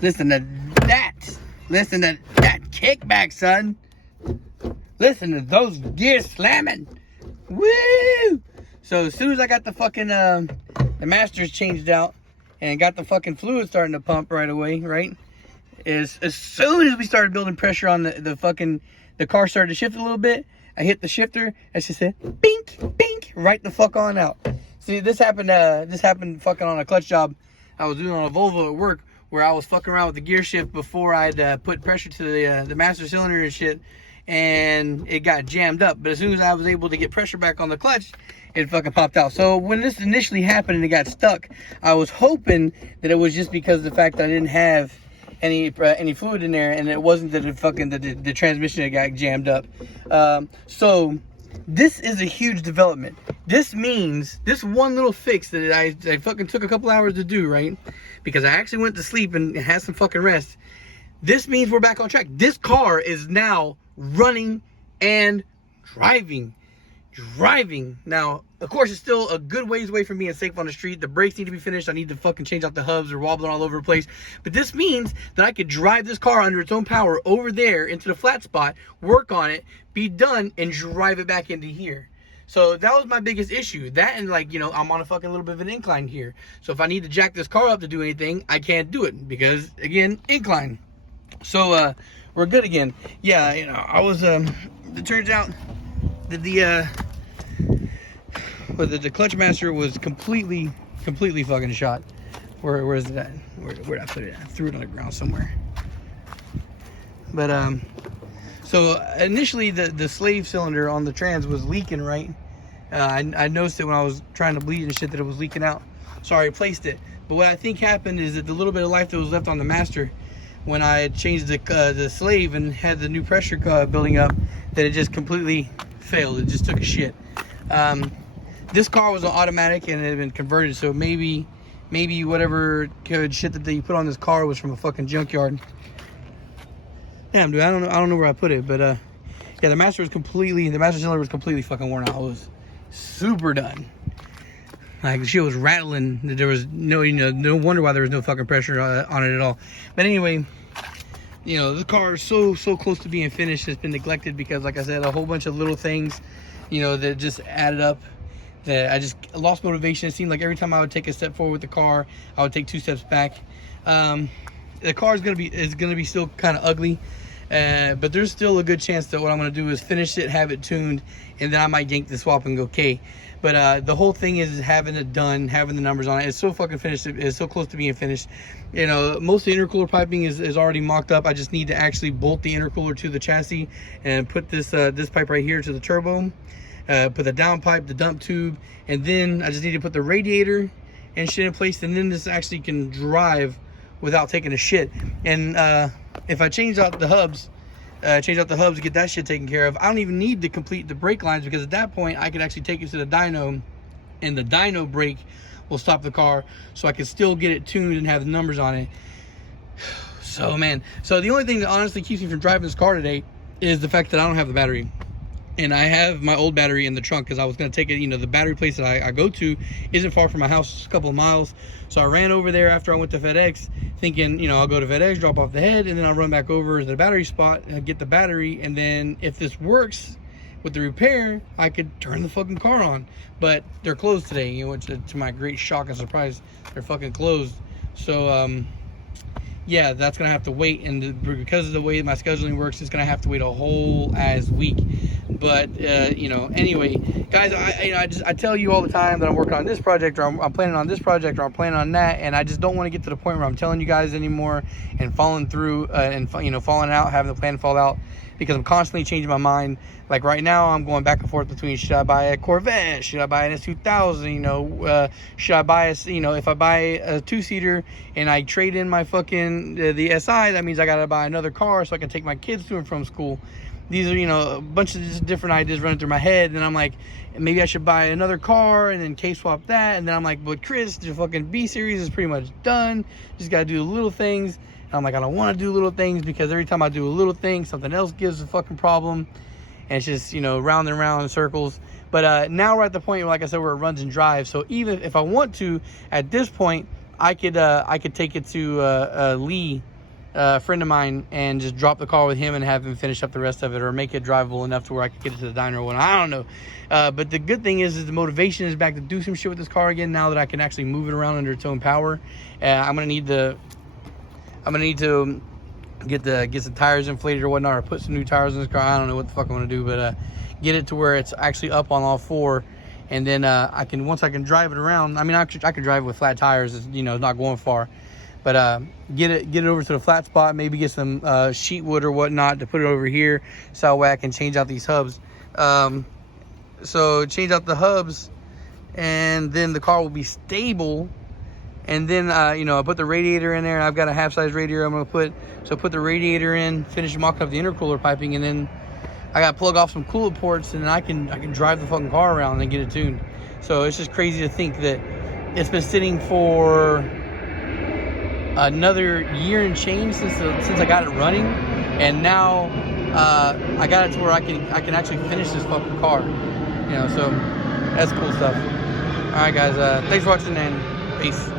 Listen to that. Listen to that kickback, son. Listen to those gears slamming. Woo! So as soon as I got the fucking the masters changed out and got the fucking fluid starting to pump right away, right? As soon as we started building pressure on the car started to shift a little bit. I hit the shifter and she said, bink, bink, right the fuck on out. See, this happened fucking on a clutch job I was doing on a Volvo at work, where I was fucking around with the gear shift before I'd put pressure to the master cylinder and shit, and it got jammed up. But as soon as I was able to get pressure back on the clutch, it fucking popped out. So when this initially happened and it got stuck, I was hoping that it was just because of the fact that I didn't have any fluid in there, and it wasn't that the transmission that got jammed up. So this is a huge development. This means this one little fix that I fucking took a couple hours to do, right? Because I actually went to sleep and had some fucking rest. This means we're back on track. This car is now running and driving. Now, of course, it's still a good ways away from being safe on the street. The brakes need to be finished. I need to fucking change out the hubs. They're wobbling all over the place. But this means that I could drive this car under its own power over there into the flat spot, work on it, be done, and drive it back into here. So that was my biggest issue. That and, like, you know, I'm on a fucking little bit of an incline here. So if I need to jack this car up to do anything, I can't do it because, again, incline. So we're good again. Yeah, you know, I was it turns out that the clutch master was completely fucking shot. Where is it at? Where did I put it? I threw it on the ground somewhere. But so initially the slave cylinder on the trans was leaking, right? I noticed it when I was trying to bleed and shit that it was leaking out. So I replaced it. But what I think happened is that the little bit of life that was left on the master, when I had changed the slave and had the new pressure building up, that it just completely failed. It just took a shit. This car was an automatic and it had been converted, so maybe whatever good shit that they put on this car was from a fucking junkyard. Damn, dude, I don't know where I put it, but yeah, the master cylinder was completely fucking worn out. It was super done. Like, the shit was rattling. There was no wonder why there was no fucking pressure on it at all. But anyway, you know, this car is so close to being finished. It's been neglected because, like I said, a whole bunch of little things, you know, that just added up. That I just lost motivation. It seemed like every time I would take a step forward with the car, I would take 2 steps back. The car is gonna be still kind of ugly, but there's still a good chance that what I'm gonna do is finish it, have it tuned, and then I might yank the swap and go K. But the whole thing is having it done, having the numbers on it. It's so fucking finished. It's so close to being finished. You know, most of the intercooler piping is already mocked up. I just need to actually bolt the intercooler to the chassis and put this pipe right here to the turbo. Put the down pipe, the dump tube, and then I just need to put the radiator and shit in place, and then this actually can drive without taking a shit. And if I change out the hubs to get that shit taken care of, I don't even need to complete the brake lines, because at that point I could actually take it to the dyno, and the dyno brake will stop the car, so I can still get it tuned and have the numbers on it. So, man, so the only thing that honestly keeps me from driving this car today is the fact that I don't have the battery. And I have my old battery in the trunk because I was going to take it, you know, the battery place that I go to isn't far from my house, just a couple of miles. So I ran over there after I went to FedEx thinking, you know, I'll go to FedEx, drop off the head, and then I'll run back over to the battery spot and get the battery. And then if this works with the repair, I could turn the fucking car on. But they're closed today, you know, to my great shock and surprise, they're fucking closed. So, yeah, that's going to have to wait. And because of the way my scheduling works, it's going to have to wait a whole ass week. But you know, anyway, guys, I tell you all the time that I'm working on this project, or I'm planning on this project, or I'm planning on that, and I just don't want to get to the point where I'm telling you guys anymore and falling through and, you know, falling out, having the plan fall out, because I'm constantly changing my mind. Like right now, I'm going back and forth between, should I buy a Corvette, should I buy an S2000, you know, should I buy you know, if I buy a 2-seater and I trade in my fucking the SI, that means I gotta buy another car so I can take my kids to and from school. These are, you know, a bunch of just different ideas running through my head. And I'm like, maybe I should buy another car and then K-swap that. And then I'm like, but Chris, the fucking B-series is pretty much done. Just got to do the little things. And I'm like, I don't want to do little things, because every time I do a little thing, something else gives a fucking problem. And it's just, you know, round and round in circles. But now we're at the point where, like I said, where it runs and drives. So even if I want to, at this point, I could take it to Lee, a friend of mine, and just drop the car with him and have him finish up the rest of it, or make it drivable enough to where I could get it to the diner or whatnot. I don't know. But the good thing is the motivation is back to do some shit with this car again now that I can actually move it around under its own power. I'm gonna need to get some tires inflated or whatnot, or put some new tires in this car. I don't know what the fuck I'm gonna do, but get it to where it's actually up on all four, and then once I can drive it around. I mean, I could drive it with flat tires. It's, you know, not going far, but get it over to the flat spot. Maybe get some sheet wood or whatnot to put it over here, so that way I can change out these hubs. So change out the hubs, and then the car will be stable. And then, you know, I put the radiator in there. I've got a half-size radiator I'm going to put. So put the radiator in, finish mocking up the intercooler piping, and then I got to plug off some coolant ports, and I can drive the fucking car around and get it tuned. So it's just crazy to think that it's been sitting for another year and change since I got it running. And now I got it to where I can actually finish this fucking car. You know, so that's cool stuff. All right, guys. Thanks for watching, and peace.